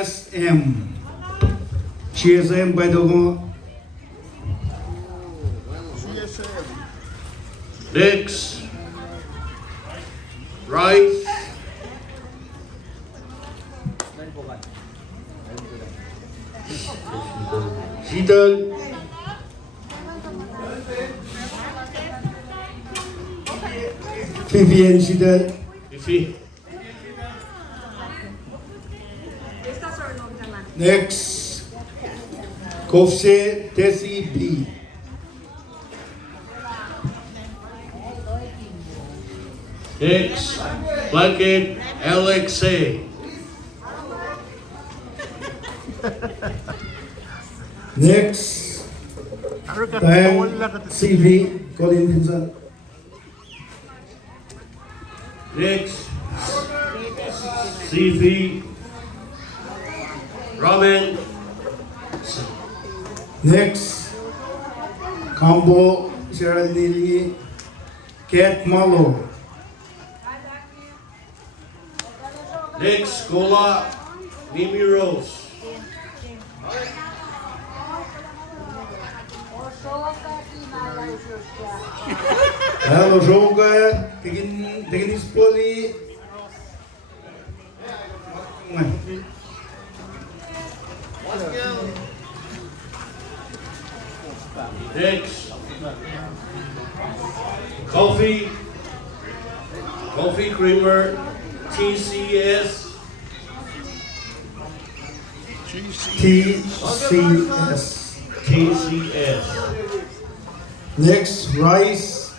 GSM. GSM by the way. Next, rice, Sheetal, Vivian Shidal. Fifi, Next, KOSRAE Tessie B. next, blanket, LXA, Next, Diane CV Colin Vincent. next, CV, Ramen, Next, Combo Cheryl Neely Cat Malo. next, Cola, Mimi Rose, Hello Joga, Tigin Spoli. next, coffee creamer, TCS, TCS. Next, Rice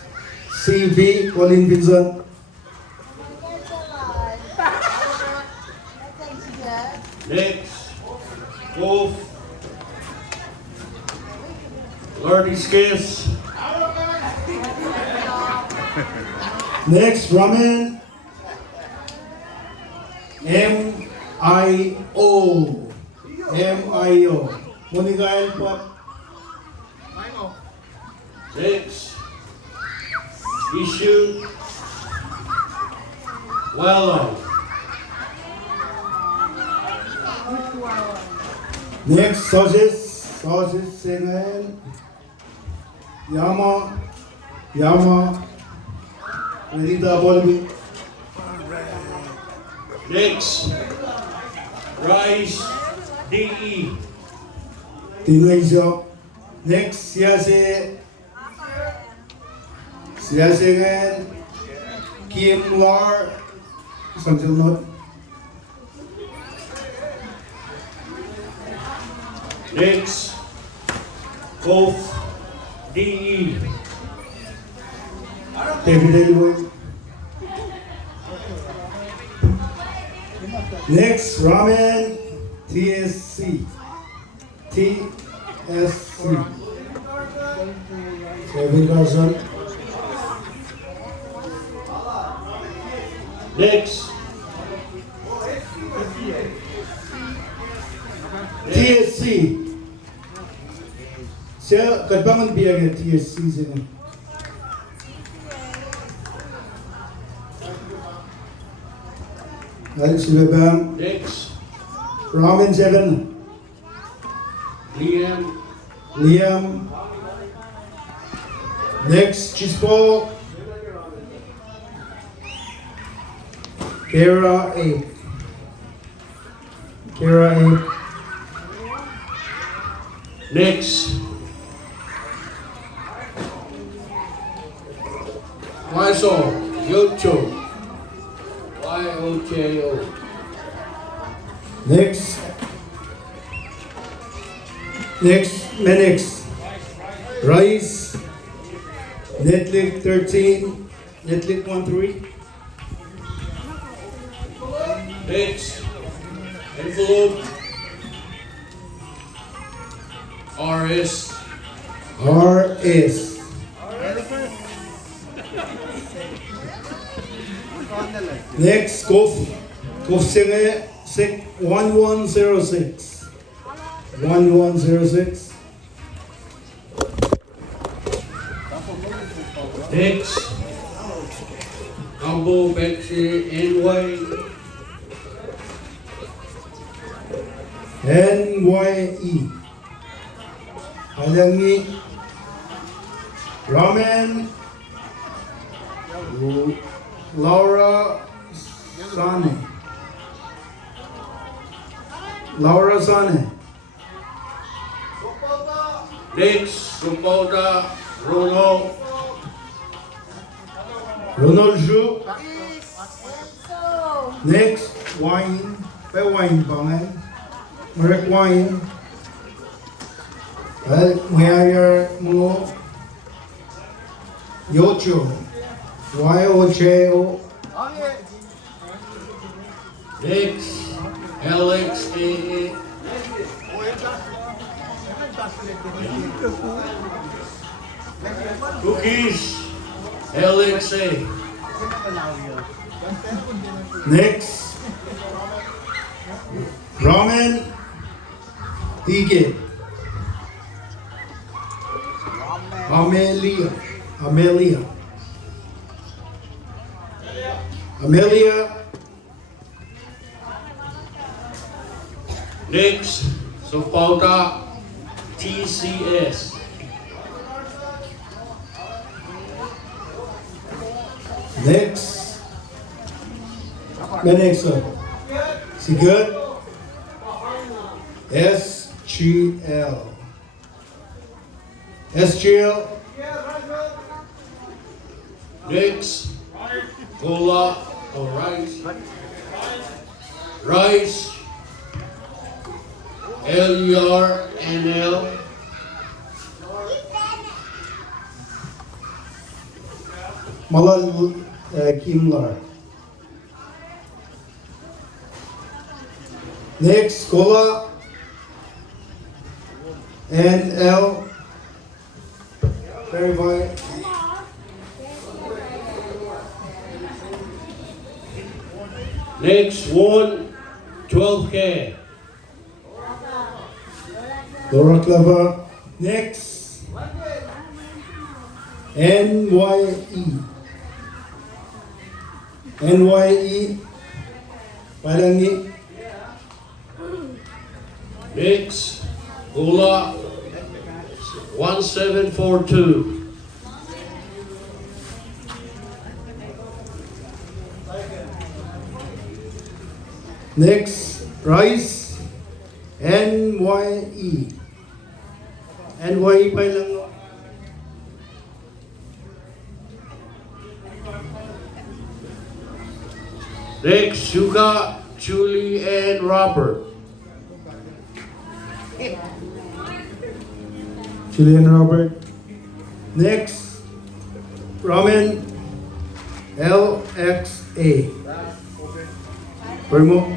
CV Colin Vincent. next, Wolf, Lordy's Kiss, Next, Ramen MIO Monica Elpot. next, Issue, Wallow, Next, Sausage Sengan Yama Rita Bolby. next, Rice, DE, Tinoiso. Next, Siyasengan Kim Lar isang sunod. next, Kof, DE, David Elwood. Next, Ramen TSC. 7,000. next, TSC. Siya kadbangan biya ng TSC sila. Dahil sila bang next, Ramen 7. Liam. Next, Chispo. Kara 8. next, Lysol, Yocho, YOJO, Next, Menix. Rice. Netlick 13. Netlick 13. next, envelope, RS, Next, KOSRAE 1106. 1106. next, Combo Betsy NY, NYE. Palangi. Ramen. Laura Sane. Laura Sane. Next, Supota, Bruno. Ronaldju. Next, wine. Wine bangan. Merek wine. Mayor mo. Yocho. YOJO. Next, LXAA. Cookies, LXA. Next, Ramen. Tige. Amelia. Next, Supota, TCS. Next, Menexa. Si good? SGL. Next, Cola or rice. Rice, LERNL. Malal Kimlar. Next, Cola. NL. Verify. Next one, 12K. Laura Clever. Next, NYE. Palangi. Next, Gula, 1742. Next, Rice. NYE. NYE pa lang. Next, Suga, Julie, and Robert. Chilean Robert. Next, Ramen. LXA. Primo.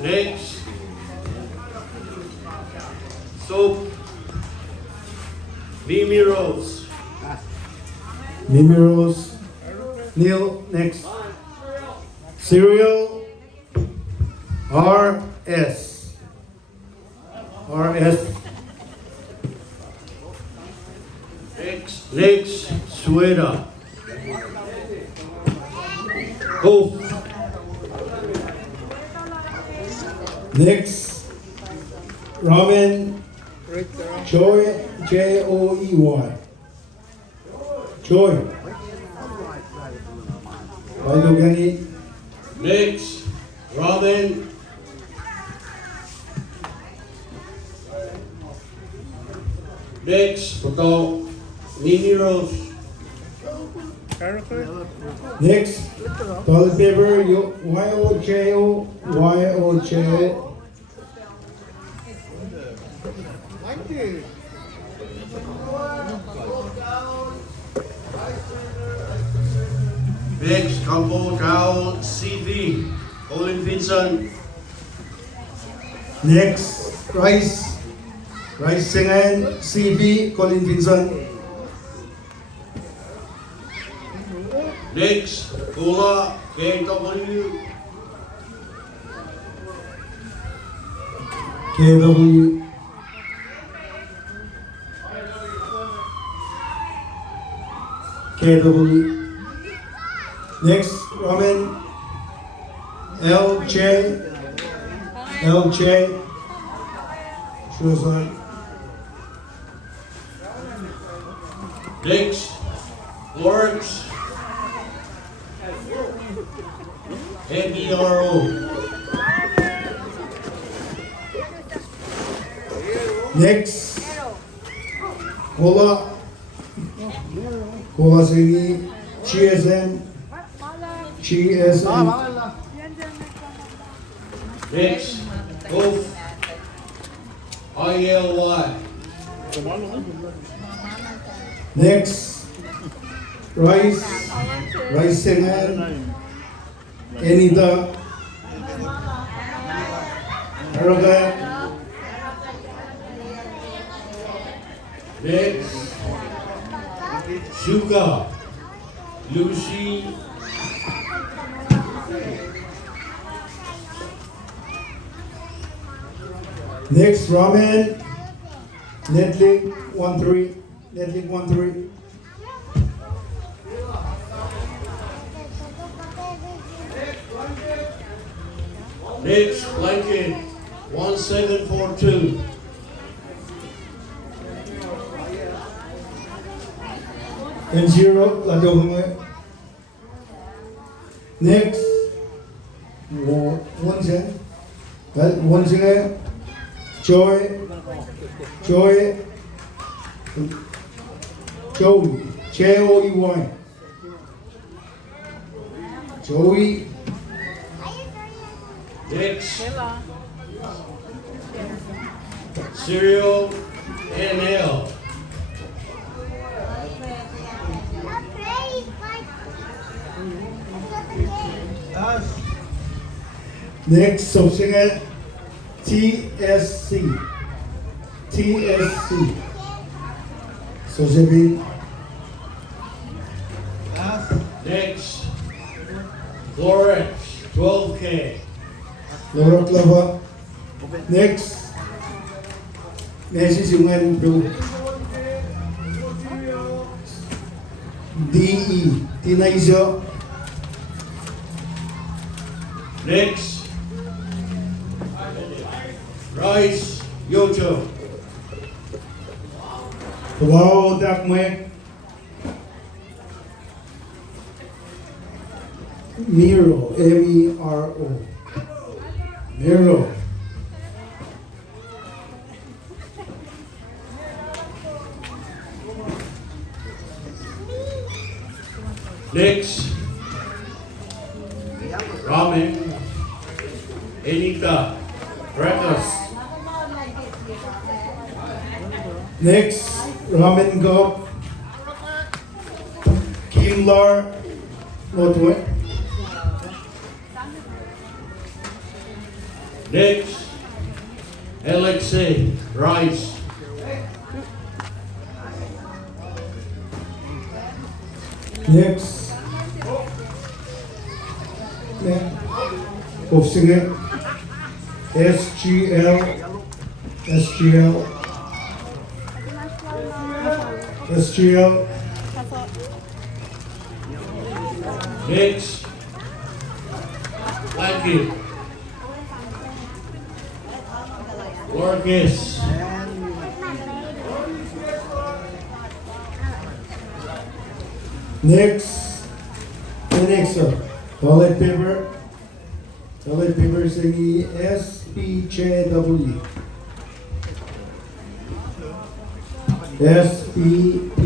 Next, Soap, Mimi Rose. Mimiros. Neil. Next. Cereal. RS. Next, Sueda. Go. Next, Ramen. Joy. Joey. Joy. Bago gani. Next, Ramen. Next, Photo, Mimi Rose. Next, toilet paper. YOJO. Next, Campo Towel, CV, Colin Vincent. Next, Rice. Rice Singan. CV. Colin Vincent. Next, Cola, KW. KW. Next, Ramen. LJ. LJ, Susan, Next, Lawrence, MERO. next, Kola, Kola Sini, GSM, GSM, Next, Golf, ILY. next, Rice, Rice Senan, Anita, Aragat, Next, Shuka, Lucy, next Ramen, Netlink 13, Netlink 13, next, Blanket, 1742. N0, Lado Hunga. Next, one cent, one cent, Joy, Joy, Joey, Joey, Joey, Next, Serial, NL. next, subsinger, TSC, TSC, Josephine, Next, Florence, 12K. Laura Clava, next, Nancy Singan, DE, Tinaiso, Next, Rice, Yocho. Wow, Dakmek, Miro, MERO, Miro, Next, Ramen, Anita, Breakfast. next, Ramen Gop, Kimlar, Northwest, Next, Alexei, Rice. next, Ofsinger, SGL, SGL, SGL, Next, Blanket, Orcus. next, the next one, toilet paper thingy, SPJW, SPP,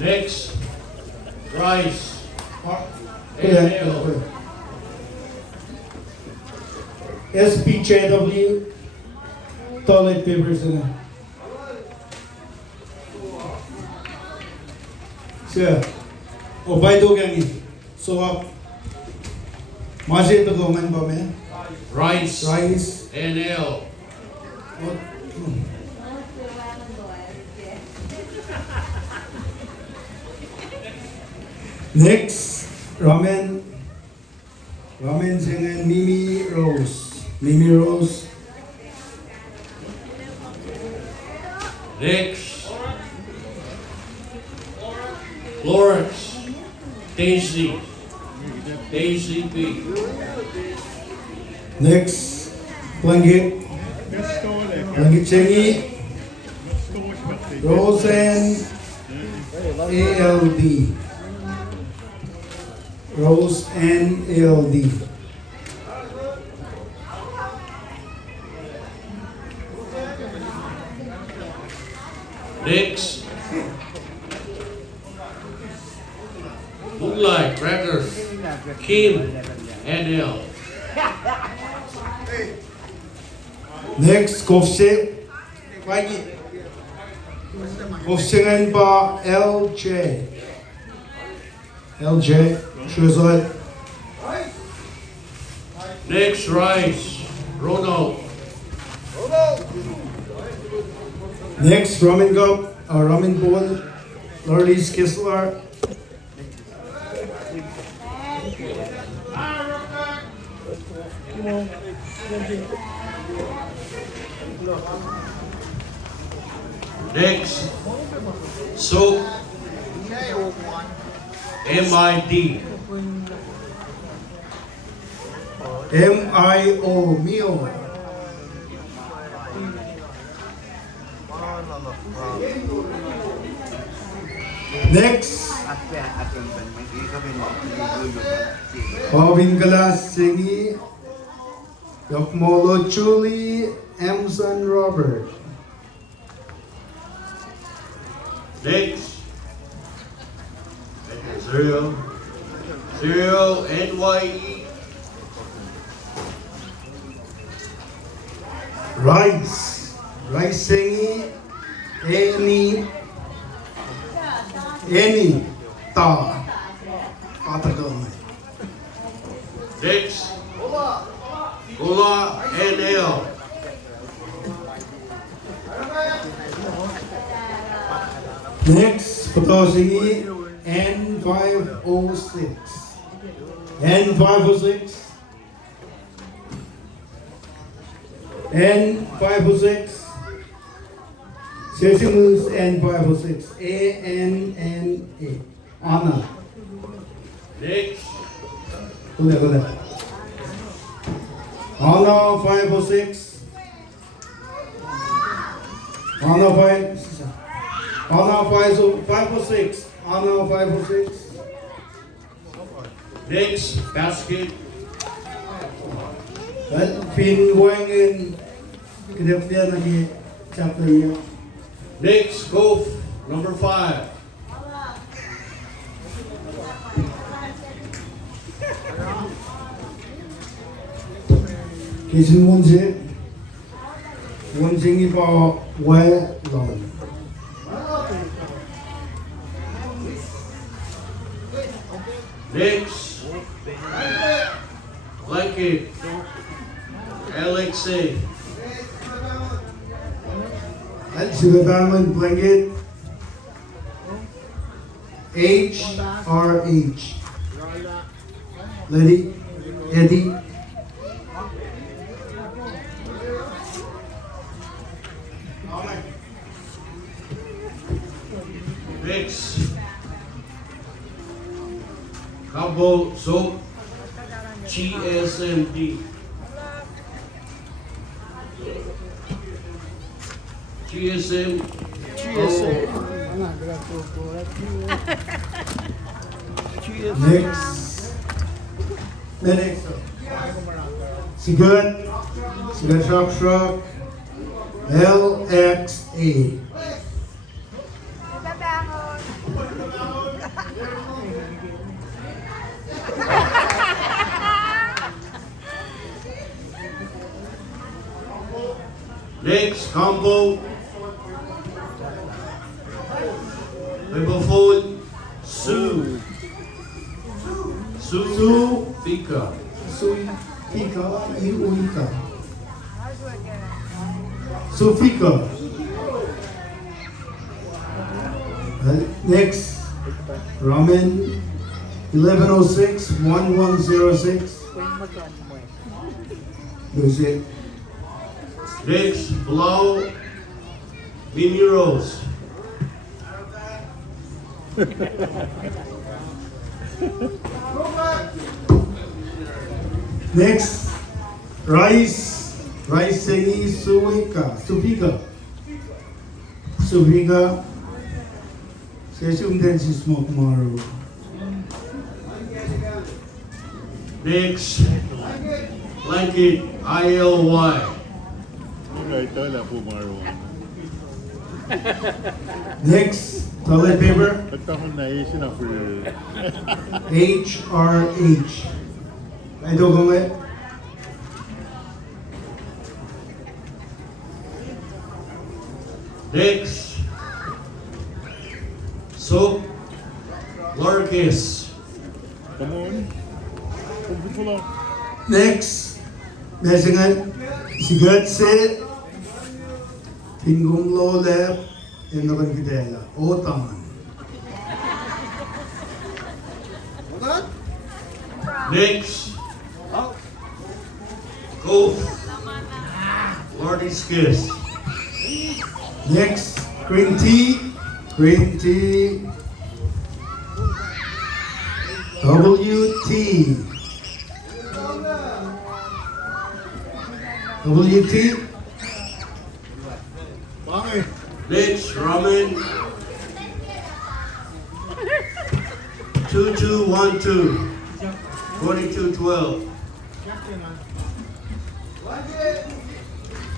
Next, Rice, NL. SPJW, toilet papers in it. Sir, oh, by the way, so Maje to go man ba me? Rice, Rice. NL. Next, Ramen Singh and Mimi Rose. Next, Lawrence, Daisy, Daisy B. Next, blanket. Blanket Chengi. Rosen ALD. Rose and ALD. Next, Moonlight Crackers, Kim, NL. Next, Kofse. Kofse ba LJ. LJ. Shuzot. Next, Rice, Ronald. Next, Ramen Cup, Ramen Bowl, Lordy's Kessler. Next, Soap, MID. MIO, Mio. Next, Pavin Galas Singi, Yokmolo Chuli, Emson Robert. Next, Cereal, NYE. Rice Singi, Any, Ta, Patagon. Next, Gola, NL. Next, Potosingi, N506. N506. N506. Sesimus N506. ANNA. Anna. Next, Go there. Anna 506. Anna 506. Anna 506. next, Basket, Been going in Kidapia lagi chapter niya. next, Golf, number 5. Kisin Munjing ipa Long. Next, Blanket, LXA. Sugar Blanket. HRH. Lady, Eddie. Next, Cabo Soap, GSMD. GSM. Next. The next. Sigurd Truck. LXA. Next, combo. Number 4, Sue. Sue Fika. Sufika Iunika. Sufika. Next, Ramen 1106-1106. That's it. Next, Blau Mineros. Next, Rice sengi Suviga. Sesum then si smoke tomorrow. Next, blanket, ILY. Ito lang po marunong. Next, toilet paper, Ba't ako naisip na po yun? HRH. Ito kung Next, soap, lowercase. Come on. Huwag po lang. Next, mesingan, sigatse, tinggung lolep, nakan kidela, otan. Next, Coke, Lordy's Kiss. Next, green tea, WT. Bakit? Next, Ramen, 2212, 2212.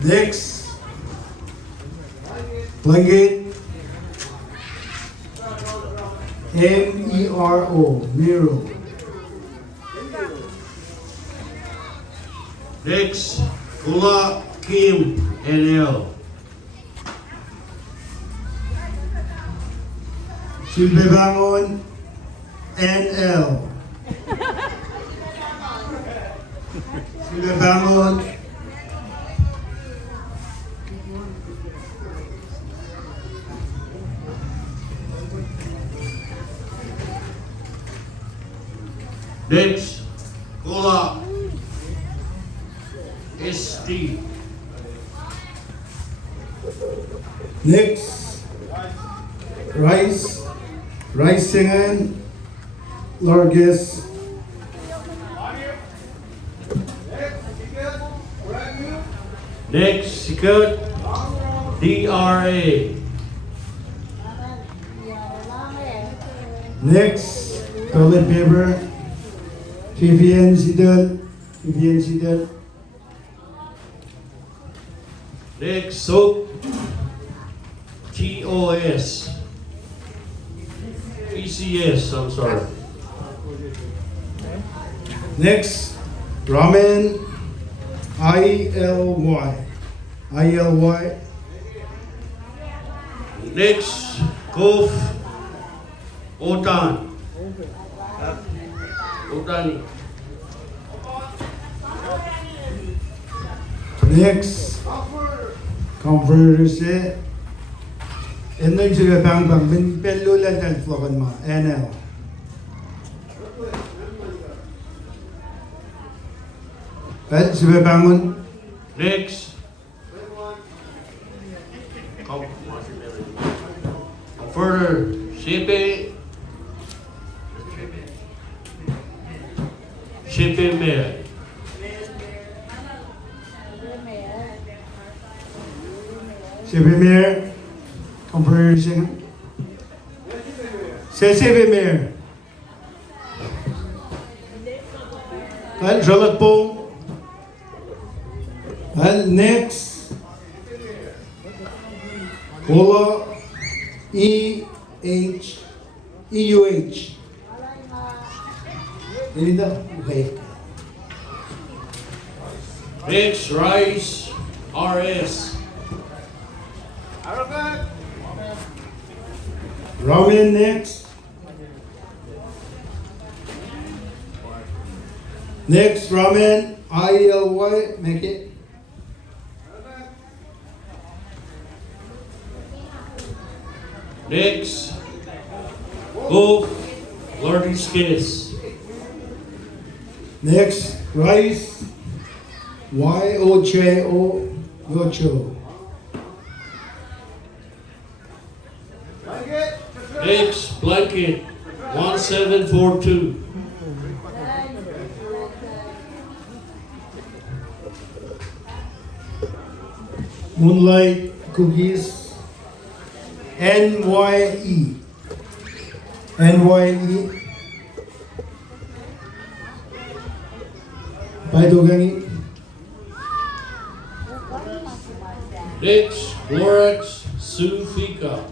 Next, blanket, Mero. Next, Ula Kim NL. Silbebangon, NL. Silbebangon, Next, Ula ST. next, rice singan, Largis. Next, Sikut DRA. Next, toilet paper, PVN Sidel. Next, soap TOS. ECS, I'm sorry. Next, ramen, ILY. Next, Kof Otani. Next, converse, and then you bang bang, Belula and Floganma, NL. Well, Sibabangon, Next, further shipping mail. Sibimir, conversion. Say Sibimir. Well, Jalapong. Well, next, Cola, EUH. Okay. Next, rice RS. Ramen next. Next, ramen, ILY, make it. Next, go Lordy's Kiss. Next, rice, YOJO, Yocho. Next, blanket 1742. Moonlight cookies. NYE. NYE. Paidogangi. Next, Glorex Sufika.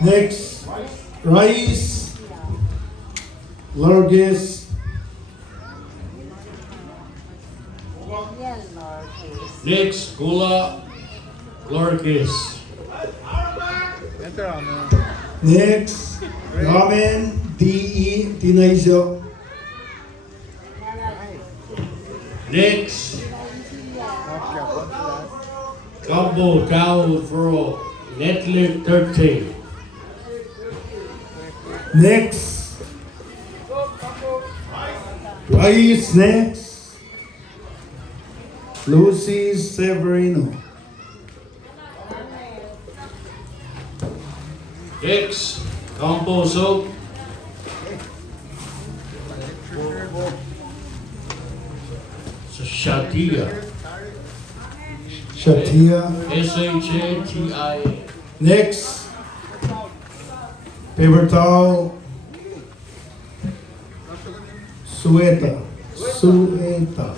Next, rice. Lurgis. Next, Gula Lorgis. Enter Ramen. Next, Ramen. DE. Tinaiso. Next, Combo Towel for Netlit 13. Next, rice. Next, Lucy Severino. Next, Combo Soap. Shatia. Shatia. SHATIA. Next, paper towel. Sueta. Sueta.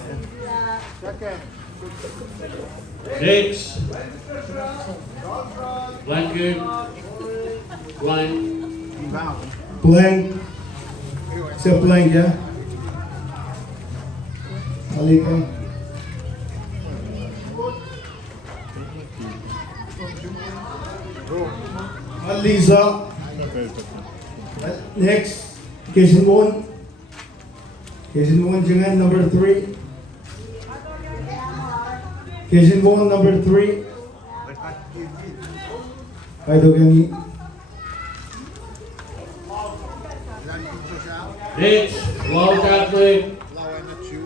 Next, blanket, blank, Blank. Sa blank, ya. Halika. Lisa. Next, Jason Moon. Jason Moon, jangan number 3. Jason Moon, number 3. Paidogangi. next, Low Catholic,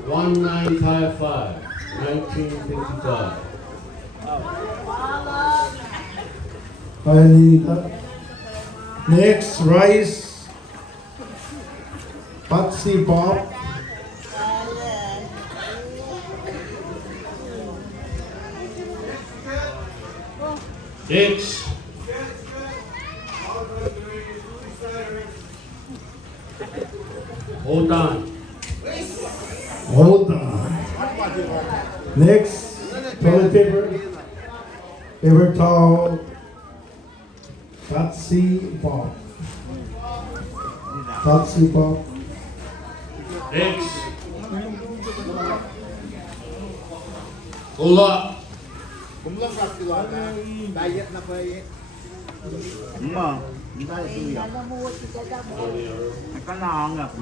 1955, 1955. Paninita. Next, rice. Patsy Pop. Next, hold on. Hold on. Next, toilet paper. Paper towel. Patsy Pop. Patsy Pop. Next, Gula. Kumlang ka sila na. Diet na pa eh.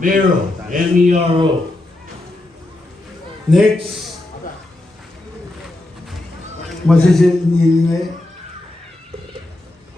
Mero, MERO. Next, masisil nilingay.